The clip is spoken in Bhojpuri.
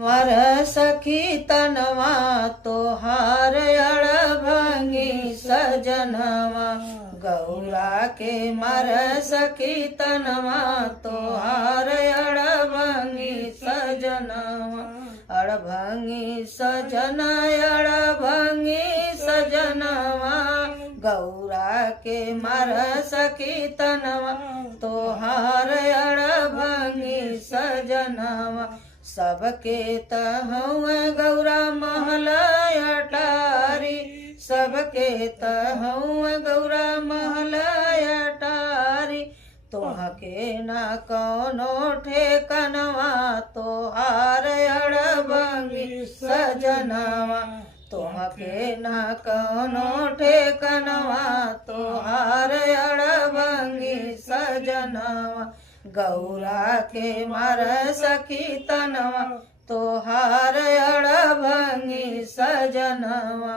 वर सखी तनवा तोहार अड़भंगी सजनवा गौरा के मर सखी तनवा तोहार अड़भंगी सजनवा अड़भंगी सजन अड़भंगी सजनवा गौरा के मर सखी तनवा तोहार अड़भंगी सजनवा सबके तहुँ गौरा महला अटारी सबके तहुँ गौरा महला अटारी तोहके न कौनो ठेकनवा तोहार अड़भंगी सजनवा तोहके न कौनो ठेकनवा तोहार अड़भंगी सजनवा गौरा के मर सखी तनवा तोहार अड़भंगी सजनवा।